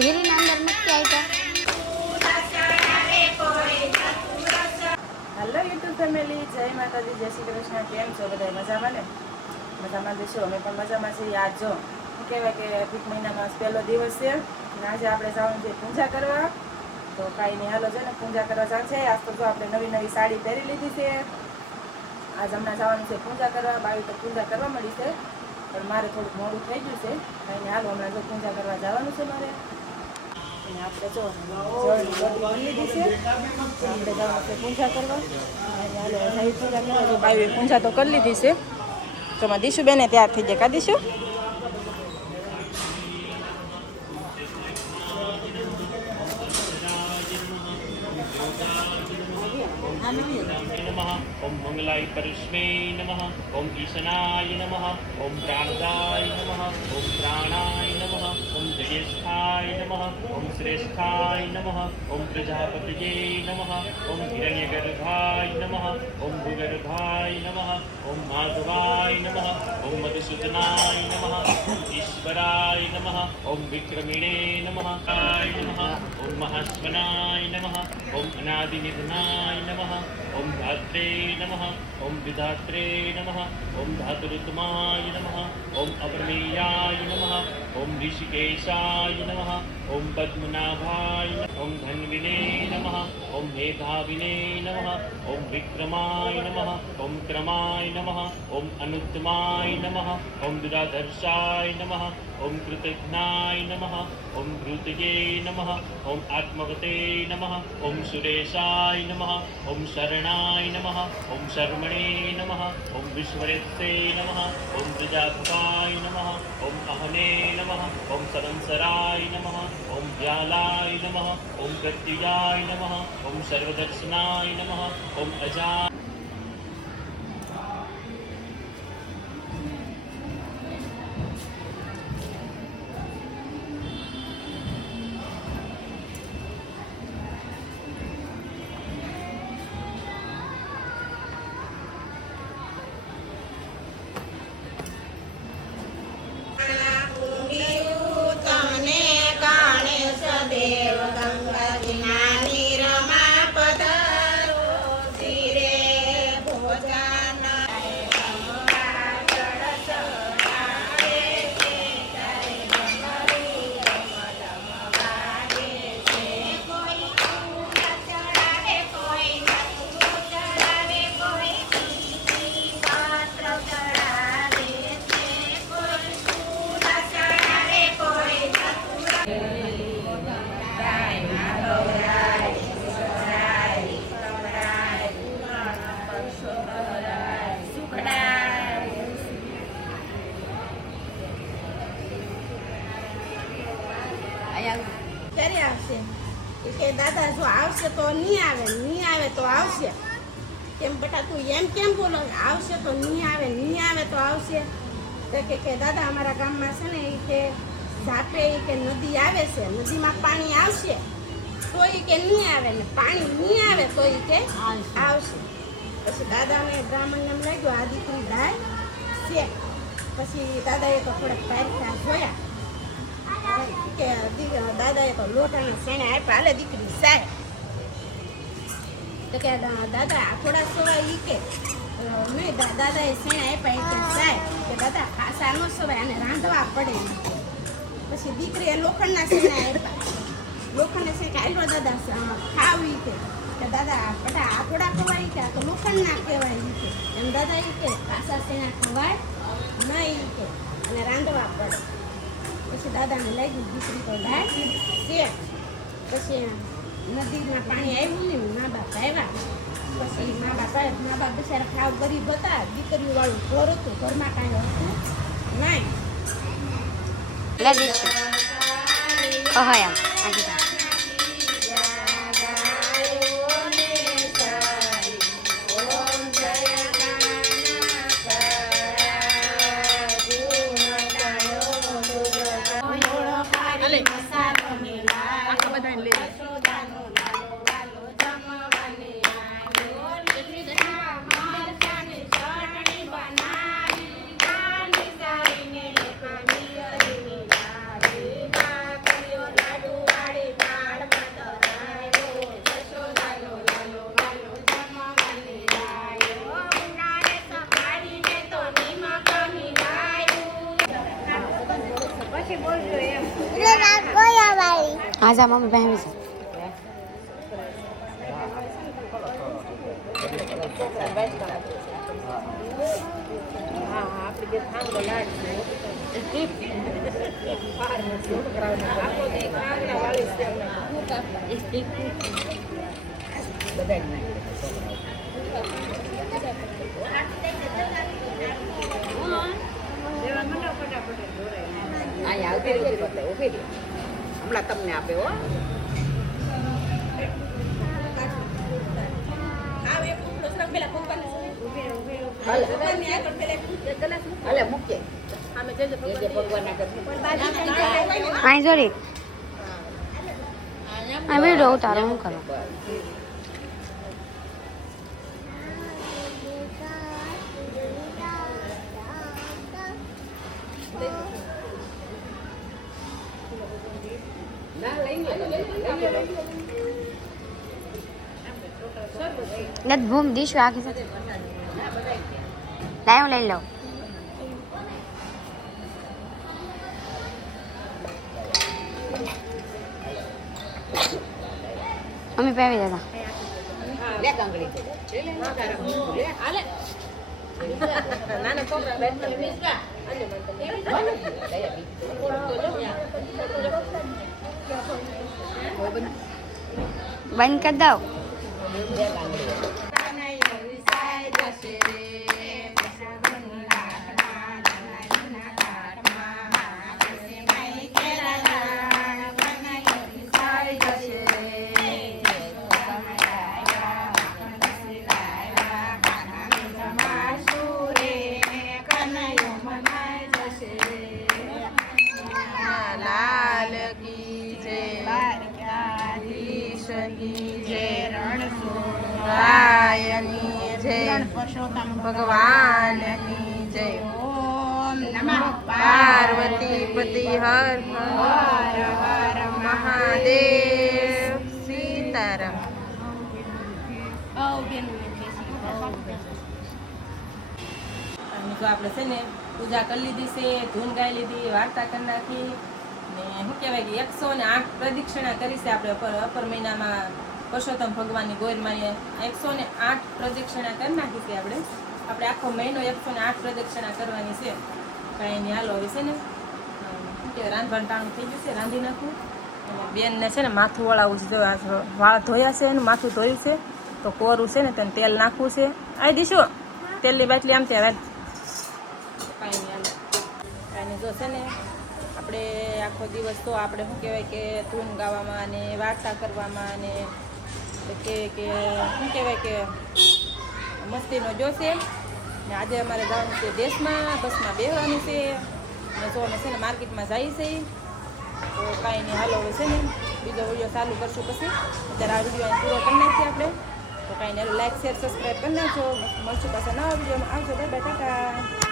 હીરીના અંદર મૂકી આવ્યા. હેલો યુટ્યુબ ફેમિલી, જય માતાજી, જય શ્રી કૃષ્ણ. કેમ છો બધા? મજામાં ને? મજામાં જશો, અમે પણ મજામાં છીએ. આજ જો કહેવાય કે અધિક મહિનામાં પહેલો દિવસ છે અને આજે આપણે જવાનું છે પૂજા કરવા. તો કાંઈ નહીં, હાલો છે ને પૂજા કરવા જવાનું છે. આજ તો જો આપણે નવી નવી સાડી પહેરી લીધી છે. આજ હમણાં જવાનું છે પૂજા કરવા. બાવી તો પૂજા કરવા મળી છે, પણ મારે થોડુંક મોડું થઈ ગયું છે. કાંઈ નહીં, હાલો હમણાં જો પૂજા કરવા જવાનું છે મારે. અને આપણે જો જળની બધી લીધી છે, આપણે જવાનું છે પૂજા કરવા. અને હાલો જઈ પૂજા કરવા. જો બાવીએ પૂજા તો કરી લીધી છે. તો માં દીશું બેને તૈયાર થઈ જાય. કા દીશું? ओम मंगलाय परस्मै नमः ओम ईशनाय नमः ओम प्राणदाय नमः ओम प्राणाय नमः ओम ज्येष्ठाय नमः ओम श्रेष्ठाय नमः ओम प्रजापतये नमः ओम हिरण्यगर्भाय नमः ओम भूगर्भाय नमः ओम माधवाय नमः ओम मधुसूदनाय नमः ओम ईश्वराय नमः ओम विक्रमिणे नमः नमः ओम महास्वनाय नमः ओम अनादिनिधनाय नमः ओम धात्रे नमः ओम विधात्रे नमः ओम धातुरुत्तमाय नमः ओम अप्रमेयाय नमः ओम ऋषिकेशाय नमः ओम पद्मनाभाय ओम धन्विने नमः ओम मेधाविने नमः ओम विक्रमाय नमः ओम क्रमाय नमः ओम अनुत्तमाय नमः ओम दुराधर्षाय नमः ओम कृतघ्नाय नमः ओम भृतये नमः ओम आत्मवते नमः ओम सुरेशाय नमः ओम शरणाय नमः ओम शर्मणे नमः ओम विश्वरेत्से नमः ओम प्रजापताय नमः ओम अहने नमः ओम संवत्सराय नमः ओम व्यालाय नमः ओम प्रत्ययाय नमः ओम सर्वदर्शनाय नमः ओम अजा ક્યારે આવશે કે દાદા જો આવશે તો નહીં આવે તો આવશે. કેમ બેટા તું એમ કેમ બોલો? આવશે તો નહીં આવે તો આવશે. તો કે દાદા અમારા ગામમાં છે ને એ કે ઝાપે કે નદી આવે છે, નદીમાં પાણી આવશે તો એ કે નહીં આવે, ને પાણી નહીં આવે તો એ કે આવશે. પછી દાદાને બ્રાહ્મણને એમ લાગ્યું આ દીકરી ગાય છે. પછી દાદાએ તો થોડાક પારખા જોયા કે દાદાએ તો લોટાના શેણે આપ્યા, હાલે દીકરી સાહેબ. તો કે દાદા થોડા સવાય ઈ કે નહીં, દાદાએ શેણે આપ્યા કે સાહેબ કે દાદા ખાસા ન સવાય અને રાંધવા પડે. પછી દીકરીએ લોખંડના શેણે આપ્યા, લોખંડના શેણે આલ્યો દાદા ખાવી કે દાદા બટા આ થોડા ખવાય કે આ તો લોખંડના કહેવાય કે એમ દાદા એ કે ખાસા શેણા ખવાય નહીં કે અને રાંધવા પડે. પછી દાદાને લાગ્યું દીકરી તો ગાય છે. પછી નદીમાં પાણી આવ્યું ને મા બાપ આવ્યા. પછી મા બાપ બિચારા ખાવ ગરીબ હતા, દીકરીઓ વાળું ઘર હતું, ઘરમાં કાંઈ હતું નહીં. હા જા મમ્મી પહેરી છે હા આપણી જે થાંભલો લાડ છે છોકરાઓને આખો દી કાંગરા વાળી છે અહીંયા આવતી રહી ઉભી રહી હમણાં તમને આપે હો હાલે મૂકીએ ભગવાન અહીં જોડી આ વિડીયો ઉતારો હું કરો નથી ભૂમ દીશું આખી સાથે લાય હું લઈ લઉં મમ્મી પહેરી દેતા લે કાંગડી નાના છોકરા બેઠા બંધ કરી દઉં લાલ કી જય રાયની જય ભગવાનની જય પાર્વતી પતિ હર હર મહાદેવ સીતારામ તો આપણે છે ને પૂજા કરી લીધી છે ધૂન ગાઈ લીધી વાર્તા કરી નાખી ને શું કહેવાય કે 108 પ્રદક્ષિણા કરી છે આપણે અપર મહિનામાં પુરુષોત્તમ ભગવાનની ગોરમાં 108 પ્રદક્ષિણા કરી નાખી છે આપણે આખો મહિનો 108 પ્રદક્ષિણા કરવાની છે કાંઈ નહીં હાલો હવે છે ને શું કહેવાય રાંધવાનું ટાણું થઈ ગયું છે રાંધી નાખવું અને બેનને છે ને માથું વળાવવું છે જો વાળ ધોયા છે એનું માથું ધોયું છે તો કોરું છે ને તેને તેલ નાખવું છે આવી દઈશું તેલની બાટલી આમ ત્યાં કાંઈ નહીં જો છે ને આપણે આખો દિવસ તો આપણે શું કહેવાય કે ધૂન ગાવામાં અને વાર્તા કરવામાં અને કે શું કહેવાય કે મસ્તીનો જોશે ને આજે અમારે જવાનું છે દેશમાં બસમાં બેસવાનું છે ને જો અમે છે ને માર્કેટમાં જઈએ છીએ તો કાંઈ નહીં હાલો હવે છે ને બીજો વિડીયો ચાલુ કરશું પછી અત્યારે આ વિડીયો પૂરો કરી નાખીએ આપણે તો કાંઈ નહીં લાઈક શેર સબસ્ક્રાઈબ કરી નાખજો મળશું પાછા નવા વિડીયોમાં આવજો બાય બાય ટાટા